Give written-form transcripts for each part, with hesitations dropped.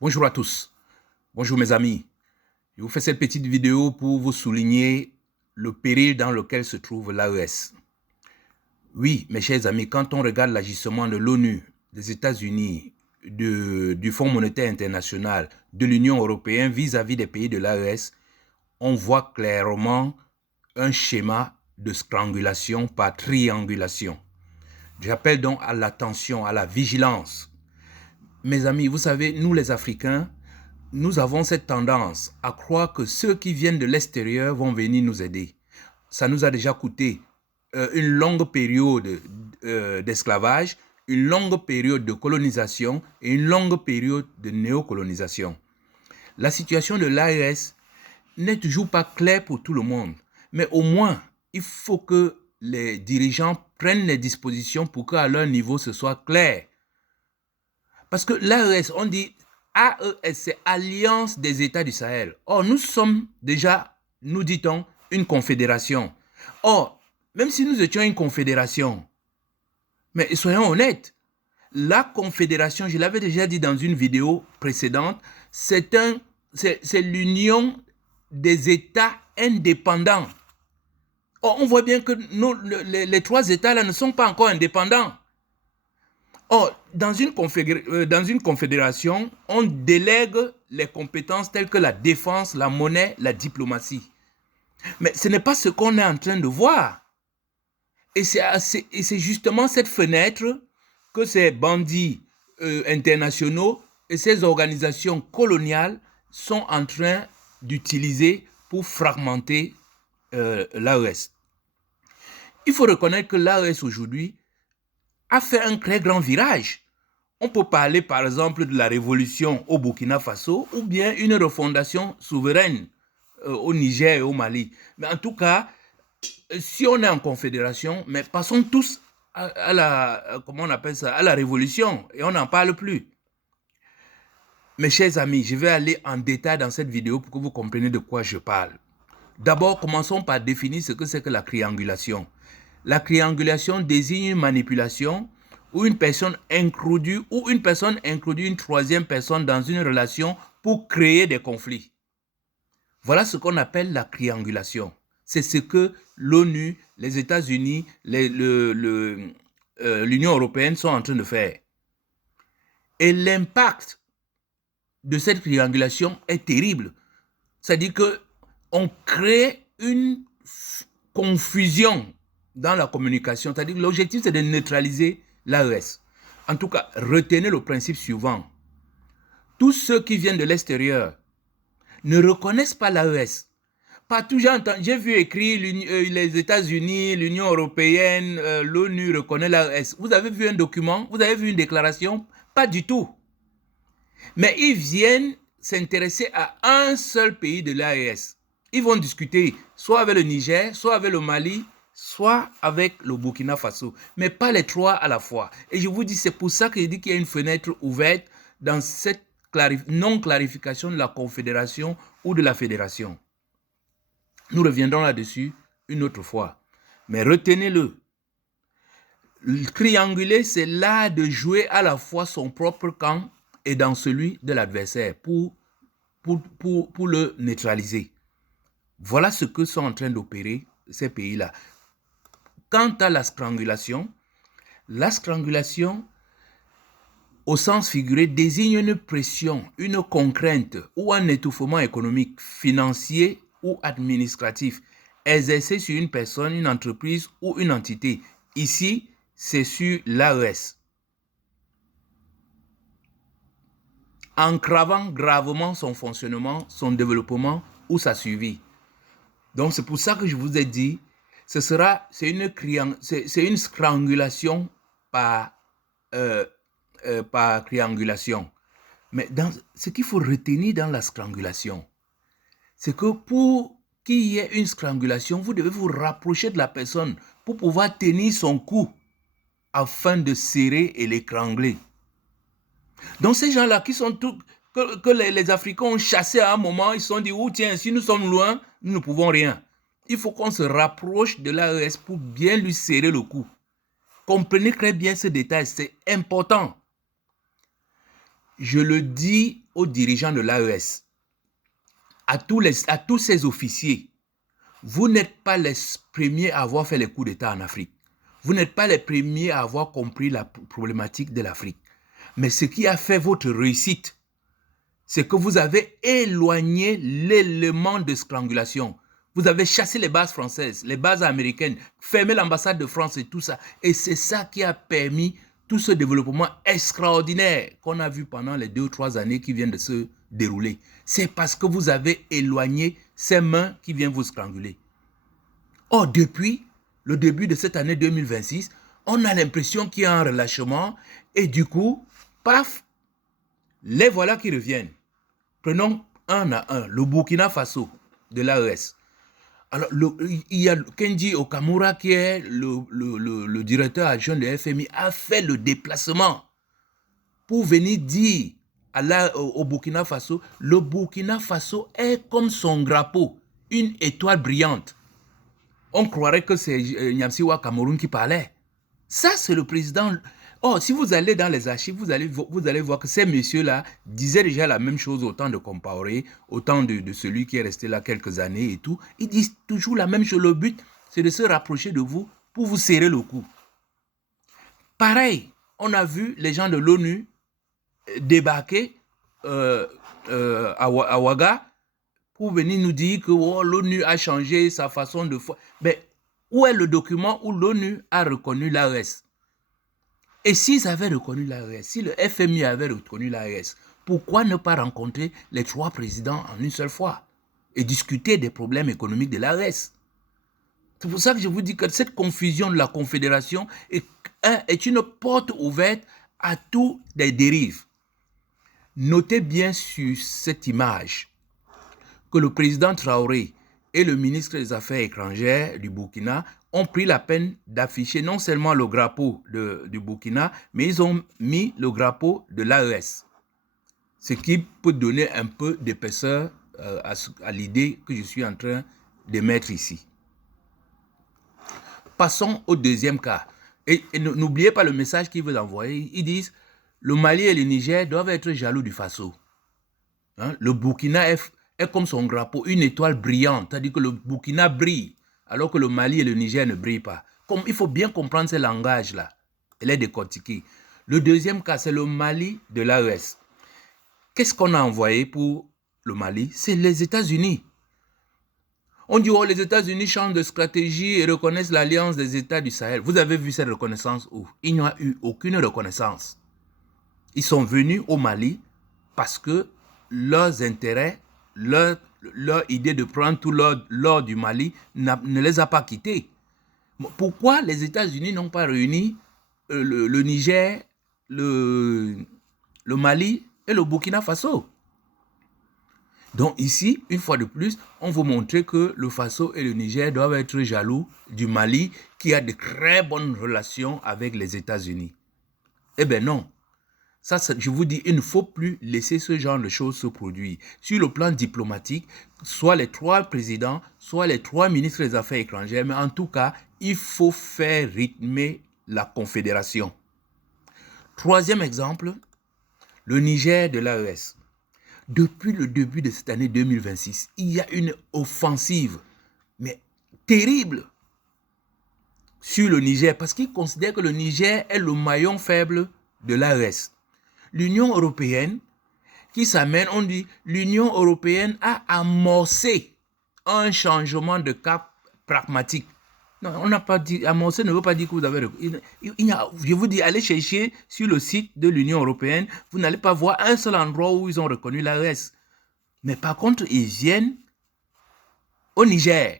Bonjour à tous, bonjour mes amis. Je vous fais cette petite vidéo pour vous souligner le péril dans lequel se trouve l'AES. Oui, mes chers amis, quand on regarde l'agissement de l'ONU, des États-Unis, du Fonds monétaire international, de l'Union européenne vis-à-vis des pays de l'AES, on voit clairement un schéma de strangulation par triangulation. J'appelle donc à l'attention, à la vigilance. Mes amis, vous savez, nous les Africains, nous avons cette tendance à croire que ceux qui viennent de l'extérieur vont venir nous aider. Ça nous a déjà coûté une longue période d'esclavage, une longue période de colonisation et une longue période de néocolonisation. La situation de l'AES n'est toujours pas claire pour tout le monde, mais au moins, il faut que les dirigeants prennent les dispositions pour qu'à leur niveau, ce soit clair. Parce que l'AES, on dit AES, c'est Alliance des États du Sahel. Or, nous sommes déjà, nous dit-on, une confédération. Or, même si nous étions une confédération, mais soyons honnêtes, la confédération, je l'avais déjà dit dans une vidéo précédente, c'est l'union des États indépendants. Or, on voit bien que les trois États là ne sont pas encore indépendants. Or, dans une confédération, on délègue les compétences telles que la défense, la monnaie, la diplomatie. Mais ce n'est pas ce qu'on est en train de voir. Et c'est justement cette fenêtre que ces bandits internationaux et ces organisations coloniales sont en train d'utiliser pour fragmenter l'AES. Il faut reconnaître que l'AES aujourd'hui a fait un très grand virage. On peut parler par exemple de la révolution au Burkina Faso ou bien une refondation souveraine au Niger et au Mali. Mais en tout cas, si on est en confédération, mais passons tous à la, comment on appelle ça, à la révolution et on n'en parle plus. Mes chers amis, je vais aller en détail dans cette vidéo pour que vous compreniez de quoi je parle. D'abord, commençons par définir ce que c'est que la triangulation. La triangulation désigne une manipulation où une personne introduit une troisième personne dans une relation pour créer des conflits. Voilà ce qu'on appelle la triangulation. C'est ce que l'ONU, les États-Unis, l'Union européenne sont en train de faire. Et l'impact de cette triangulation est terrible. C'est-à-dire qu'on crée une confusion dans la communication. C'est-à-dire que l'objectif, c'est de neutraliser l'AES. En tout cas, retenez le principe suivant. Tous ceux qui viennent de l'extérieur ne reconnaissent pas l'AES. Partout, j'ai vu écrit les États-Unis, l'Union européenne, l'ONU reconnaît l'AES. Vous avez vu un document? Vous avez vu une déclaration? Pas du tout. Mais ils viennent s'intéresser à un seul pays de l'AES. Ils vont discuter soit avec le Niger, soit avec le Mali, soit avec le Burkina Faso, mais pas les trois à la fois. Et je vous dis, c'est pour ça que je dis qu'il y a une fenêtre ouverte dans cette non-clarification de la confédération ou de la fédération. Nous reviendrons là-dessus une autre fois. Mais retenez-le. Trianguler, c'est l'art de jouer à la fois son propre camp et dans celui de l'adversaire pour le neutraliser. Voilà ce que sont en train d'opérer ces pays-là. Quant à la strangulation au sens figuré désigne une pression, une contrainte ou un étouffement économique, financier ou administratif exercé sur une personne, une entreprise ou une entité. Ici, c'est sur l'AES. Entravant gravement son fonctionnement, son développement ou sa survie. Donc c'est pour ça que je vous ai dit, c'est une strangulation par triangulation. Mais ce qu'il faut retenir dans la strangulation, c'est que pour qu'il y ait une strangulation, vous devez vous rapprocher de la personne pour pouvoir tenir son cou afin de serrer et l'étrangler. Donc ces gens-là qui sont que les Africains ont chassé à un moment, ils se sont dit, oh tiens, si nous sommes loin, nous ne pouvons rien. Il faut qu'on se rapproche de l'AES pour bien lui serrer le cou. Comprenez très bien ce détail, c'est important. Je le dis aux dirigeants de l'AES, à tous ces officiers, vous n'êtes pas les premiers à avoir fait les coups d'État en Afrique. Vous n'êtes pas les premiers à avoir compris la problématique de l'Afrique. Mais ce qui a fait votre réussite, c'est que vous avez éloigné l'élément de strangulation. Vous avez chassé les bases françaises, les bases américaines, fermé l'ambassade de France et tout ça. Et c'est ça qui a permis tout ce développement extraordinaire qu'on a vu pendant les 2 ou 3 années qui viennent de se dérouler. C'est parce que vous avez éloigné ces mains qui viennent vous stranguler. Or, depuis le début de cette année 2026, on a l'impression qu'il y a un relâchement et du coup, paf, les voilà qui reviennent. Prenons un à un, le Burkina Faso de l'AES. Alors, il y a Kenji Okamura qui est le directeur adjoint de FMI, a fait le déplacement pour venir dire au Burkina Faso, le Burkina Faso est comme son drapeau, une étoile brillante. On croirait que c'est Nyamsiwa Cameroun qui parlait. Ça, c'est le président. Oh, si vous allez dans les archives, vous allez voir que ces messieurs-là disaient déjà la même chose au temps de Compaoré, au temps de celui qui est resté là quelques années et tout. Ils disent toujours la même chose. Le but, c'est de se rapprocher de vous pour vous serrer le cou. Pareil, on a vu les gens de l'ONU débarquer à Ouaga pour venir nous dire que oh, l'ONU a changé sa façon de faire. Mais où est le document où l'ONU a reconnu l'AES? Et s'ils avaient reconnu l'AES, si le FMI avait reconnu l'AES, pourquoi ne pas rencontrer les 3 présidents en une seule fois et discuter des problèmes économiques de l'AES? C'est pour ça que je vous dis que cette confusion de la Confédération est une porte ouverte à toutes les dérives. Notez bien sur cette image que le président Traoré et le ministre des Affaires étrangères du Burkina ont pris la peine d'afficher non seulement le drapeau du Burkina, mais ils ont mis le drapeau de l'AES. Ce qui peut donner un peu d'épaisseur à l'idée que je suis en train de mettre ici. Passons au deuxième cas. Et n'oubliez pas le message qu'ils veulent envoyer. Ils disent, le Mali et le Niger doivent être jaloux du Faso. Hein? Le Burkina est comme son drapeau, une étoile brillante. C'est-à-dire que le Burkina brille, alors que le Mali et le Niger ne brillent pas. Il faut bien comprendre ce langage-là. Elle est décortiquée. Le deuxième cas, c'est le Mali de l'AES. Qu'est-ce qu'on a envoyé pour le Mali? C'est les États-Unis. On dit, oh, les États-Unis changent de stratégie et reconnaissent l'alliance des États du Sahel. Vous avez vu cette reconnaissance où? Il n'y a eu aucune reconnaissance. Ils sont venus au Mali parce que leurs intérêts, leur idée de prendre tout l'or du Mali ne les a pas quittés. Pourquoi les États-Unis n'ont pas réuni le Niger, le Mali et le Burkina Faso? Donc ici, une fois de plus, on veut montrer que le Faso et le Niger doivent être jaloux du Mali qui a de très bonnes relations avec les États-Unis. Eh bien non. Ça, je vous dis, il ne faut plus laisser ce genre de choses se produire. Sur le plan diplomatique, soit les 3 présidents, soit les 3 ministres des Affaires étrangères, mais en tout cas, il faut faire rythmer la confédération. Troisième exemple, le Niger de l'AES. Depuis le début de cette année 2026, il y a une offensive, mais terrible, sur le Niger, parce qu'ils considèrent que le Niger est le maillon faible de l'AES. L'Union européenne qui s'amène, on dit, l'Union européenne a amorcé un changement de cap pragmatique. Non, on n'a pas dit, amorcer ne veut pas dire que vous avez... je vous dis, allez chercher sur le site de l'Union européenne, vous n'allez pas voir un seul endroit où ils ont reconnu l'AES. Mais par contre, ils viennent au Niger.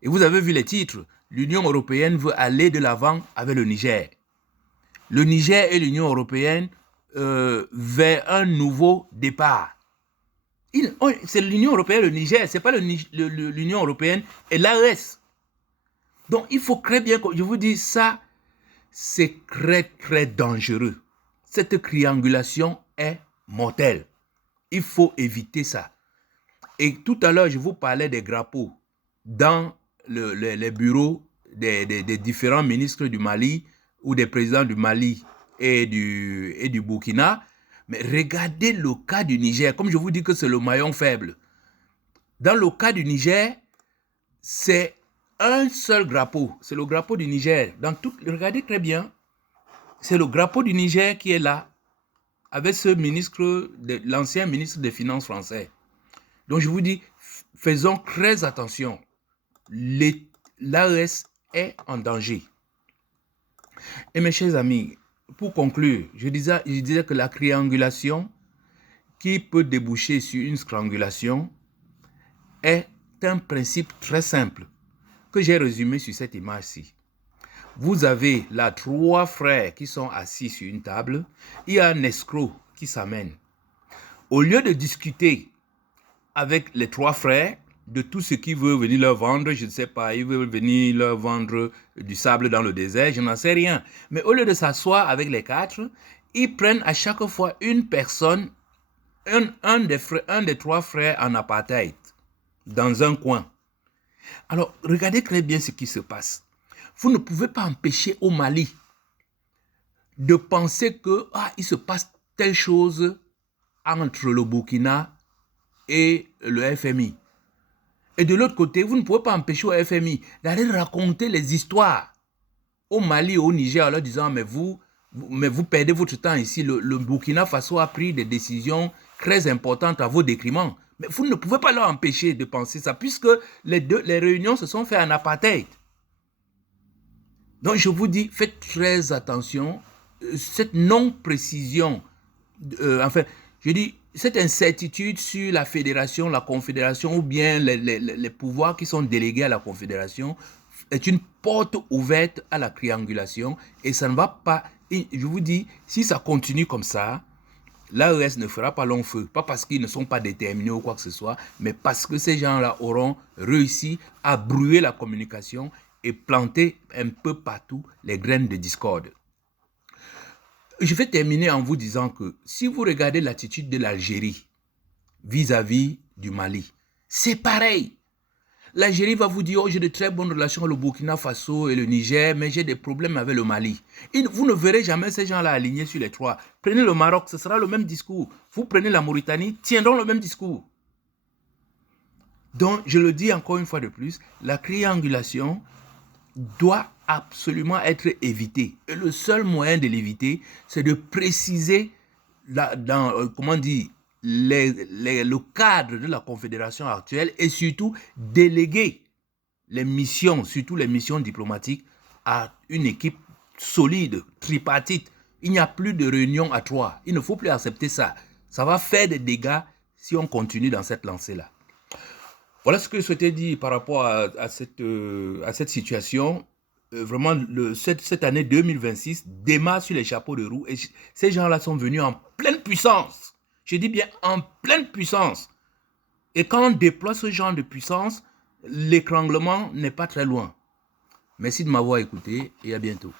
Et vous avez vu les titres. L'Union européenne veut aller de l'avant avec le Niger. Le Niger et l'Union européenne vers un nouveau départ. C'est l'Union européenne et le Niger, ce n'est pas l'Union européenne et l'AES. Donc, il faut très bien, je vous dis ça, c'est très, très dangereux. Cette triangulation est mortelle. Il faut éviter ça. Et tout à l'heure, je vous parlais des drapeaux dans les bureaux des différents ministres du Mali ou des présidents du Mali et du Burkina. Mais regardez le cas du Niger. Comme je vous dis que c'est le maillon faible. Dans le cas du Niger, c'est un seul drapeau. C'est le drapeau du Niger. Regardez très bien. C'est le drapeau du Niger qui est là, avec l'ancien ministre des Finances français. Donc je vous dis, faisons très attention. L'AES est en danger. Et mes chers amis, pour conclure, je disais que la triangulation qui peut déboucher sur une strangulation est un principe très simple que j'ai résumé sur cette image-ci. Vous avez là 3 frères qui sont assis sur une table. Il y a un escroc qui s'amène. Au lieu de discuter avec les 3 frères de tout ce qu'il veut venir leur vendre, je ne sais pas, il veut venir leur vendre du sable dans le désert, je n'en sais rien. Mais au lieu de s'asseoir avec les 4, ils prennent à chaque fois une personne, un des 3 frères en apartheid, dans un coin. Alors, regardez très bien ce qui se passe. Vous ne pouvez pas empêcher au Mali de penser que il se passe telle chose entre le Burkina et le FMI. Et de l'autre côté, vous ne pouvez pas empêcher au FMI d'aller raconter les histoires au Mali et au Niger en leur disant mais vous perdez votre temps ici. Le Burkina Faso a pris des décisions très importantes à vos détriments. Mais vous ne pouvez pas leur empêcher de penser ça puisque les réunions se sont faites en apartheid. Donc, je vous dis, faites très attention. Cette non-précision, je dis, cette incertitude sur la fédération, la confédération ou bien les pouvoirs qui sont délégués à la confédération est une porte ouverte à la triangulation et ça ne va pas. Je vous dis, si ça continue comme ça, l'AES ne fera pas long feu. Pas parce qu'ils ne sont pas déterminés ou quoi que ce soit, mais parce que ces gens-là auront réussi à brouiller la communication et planter un peu partout les graines de discorde. Je vais terminer en vous disant que si vous regardez l'attitude de l'Algérie vis-à-vis du Mali, c'est pareil. L'Algérie va vous dire, j'ai de très bonnes relations avec le Burkina Faso et le Niger, mais j'ai des problèmes avec le Mali. Et vous ne verrez jamais ces gens-là alignés sur les 3. Prenez le Maroc, ce sera le même discours. Vous prenez la Mauritanie, tiendront le même discours. Donc, je le dis encore une fois de plus, la triangulation doit absolument être évité. Et le seul moyen de l'éviter, c'est de préciser le cadre de la confédération actuelle et surtout déléguer les missions, surtout les missions diplomatiques, à une équipe solide, tripartite. Il n'y a plus de réunion à 3. Il ne faut plus accepter ça. Ça va faire des dégâts si on continue dans cette lancée-là. Voilà ce que je souhaitais dire par rapport à cette situation. Vraiment, cette année 2026 démarre sur les chapeaux de roue et ces gens-là sont venus en pleine puissance. Je dis bien en pleine puissance. Et quand on déploie ce genre de puissance, l'étranglement n'est pas très loin. Merci de m'avoir écouté et à bientôt.